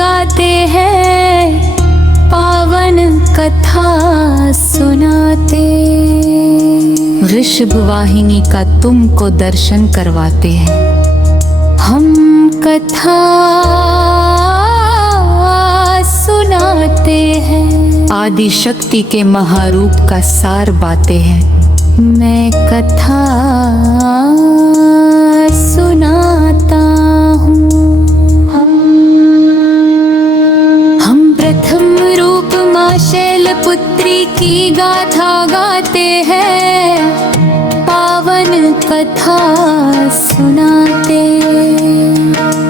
गाते हैं, पावन कथा सुनाते। ऋषभ वाहिनी का तुमको दर्शन करवाते हैं, हम कथा सुनाते हैं। आदि शक्ति के महारूप का सार बाते हैं, मैं कथा सुनाता हूँ। हम प्रथम रूप माँ शैलपुत्री की गाथा गाते हैं, पावन कथा सुनाते।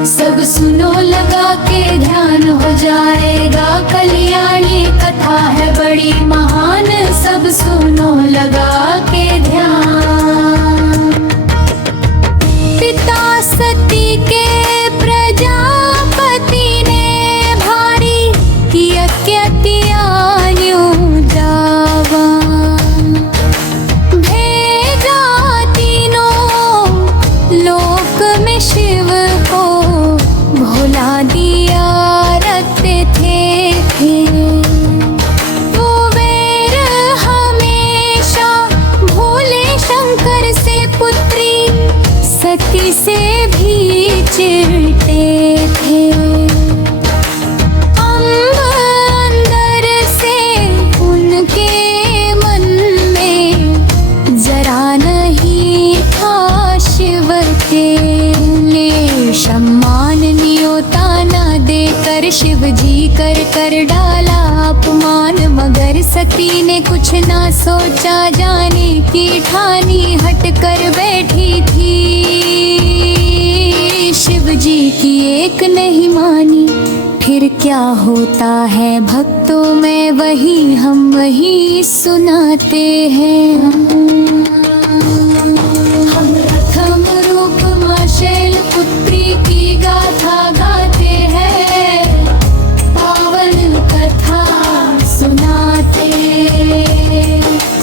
सब सुनो लगा के ध्यान हो जाएगा, कल्याणी कथा है बड़ी महान। सब सुनो लगा के ध्यान। पिता सती के प्रजापति ने भारी यज्ञ त्याग्यो जावा, भेजा तीनों लोक में शिव को भुला दिया रखते थे। वो वेर हमेशा भोले शंकर से पुत्री सती से भी चिढ़ते थे। अंदर से उनके मन में जरा नहीं था शिव के लिए। सम्मान न्योता न देकर शिव जी कर डाला अपमान, मगर सती ने कुछ ना सोचा, जाने की ठानी हट कर बैठी थी। शिव जी की एक नहीं मानी, फिर क्या होता है भक्तों में वही हम वही सुनाते हैं। हम प्रथम रूप माँ शैलपुत्री की गाथा गाते हैं, पावन कथा सुनाते।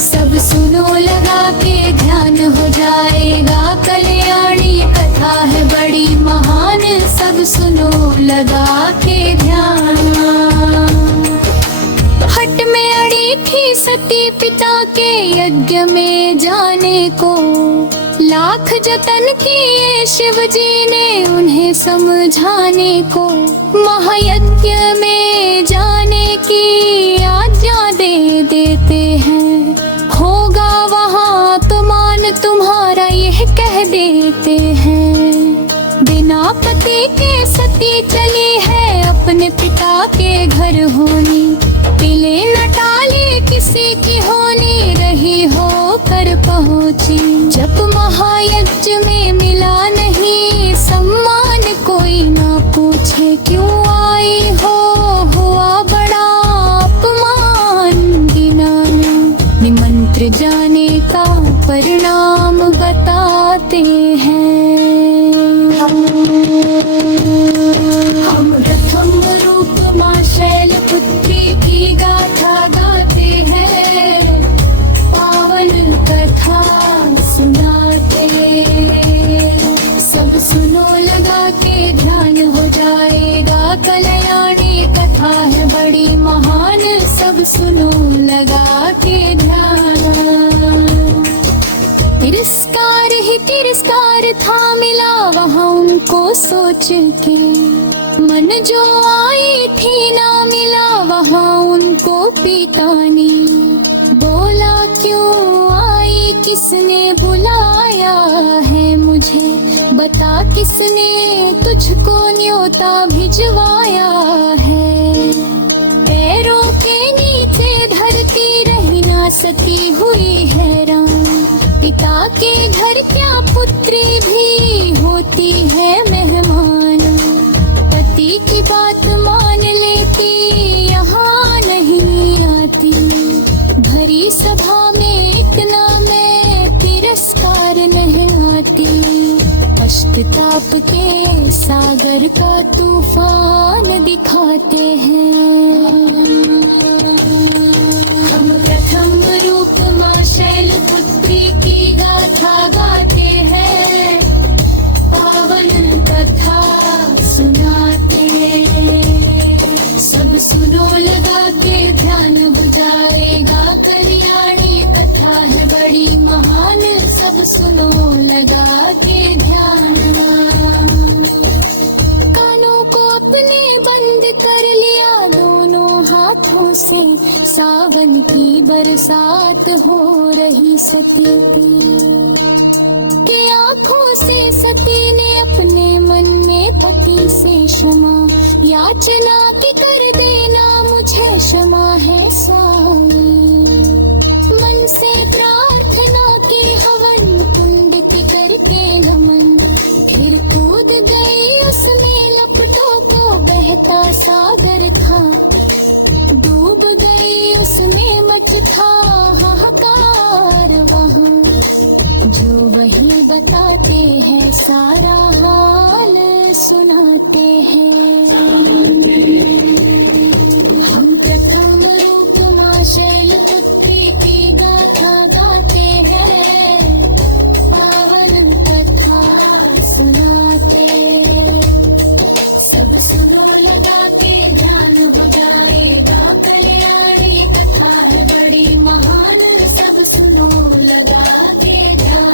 सब सुनो लगा के ध्यान हो जाएगा, कल्याणी कथा है बड़ी महान। सब सुनो लगा के ध्यान। हट में अड़ी थी सती पिता के यज्ञ में जाने को, लाख जतन किए शिव जी ने उन्हें समझाने को। महायज्ञ में जाने की आज्ञा दे देते हैं, होगा वहाँ तो मान तुम्हारा यह कह देते हैं। बिना पति के सती चली है अपने पिता के घर होनी, पिले न टाली किसी की होनी, रही हो कर पहुँची। जब महायज्ञ में मिला नहीं सम्मान, कोई ना पूछे क्यों आई हो, हुआ बड़ा अपमान। गिना निमंत्र जाने का परिणाम बताते हैं। हम प्रथम रूप माँ शैलपुत्री की गाथा गाते हैं, पावन कथा सुनाते। सब सुनो लगा के ध्यान हो जाएगा, कल्याणी कथा है बड़ी महान। सब सुनो लगा के ध्यान। तिरस्कार ही तिरस्कार था मिला वहाँ उनको सोच के, मन जो आई थी ना मिला वहाँ उनको पिता ने। बोला क्यों आई, किसने बुलाया है मुझे, बता किसने तुझको न्योता भिजवाया है। पैरों के नीचे धरती रही ना सती हुई हैरान, पिता के घर क्या पुत्री भी होती है मेहमान। पति की बात मान लेती यहाँ नहीं आती, भरी सभा में एक ना मैं तिरस्कार नहीं आती। पश्चाताप के सागर का तूफान दिखाते हैं। हम प्रथम रूप माँ शैलपुत्री की गाथा गाते हैं, पावन कथा सुनाते हैं। बरसात हो रही सती की आंखों से सती ने अपने मन में पति से क्षमा याचना की कर देना मुझे क्षमा है स्वामी। मन से प्रार्थना की हवन कुंड की करके नमन फिर कूद गई उसमें लपटों को बहता सागर था डूब गई उसमें मच था हाहाकार वहाँ जो वही बताते हैं सारा हाल सुनाते हैं। हम प्रथम रूप माँ शैलपुत्री की गाथा गाते हैं पावन कथा सुनाते सब सुनो लगा के ध्यान हो जाएगा कल्याणी कथा है बड़ी महान सब सुनो लगा के ध्यान।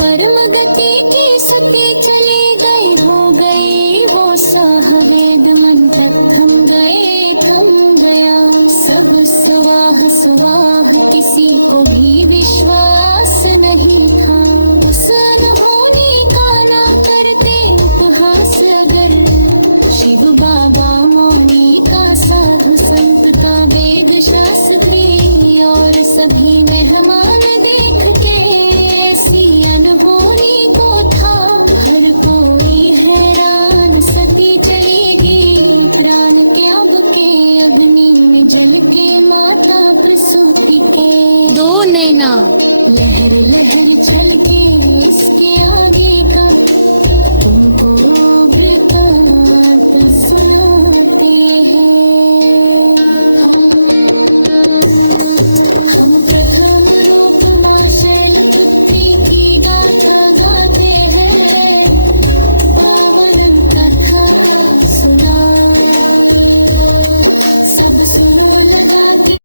परम गति की सती चली गई हो गई वो साहवेद मन तक थम गया सब सुवाह सुवाह किसी को भी विश्वास नहीं था उस अनहोनी का ना करते उपहास अगर शिव बाबा मौनी का साधु संत का वेद शास्त्री और सभी मेहमान देख के ऐसी अनहोनी को था हर कोई हैरान सती चलेगी प्राण त्याग के अग्नि में जल के माता प्रसूति के दो नैना लहर लहर छल के इसके आगे का तुमको वृतांत सुनाते हैं।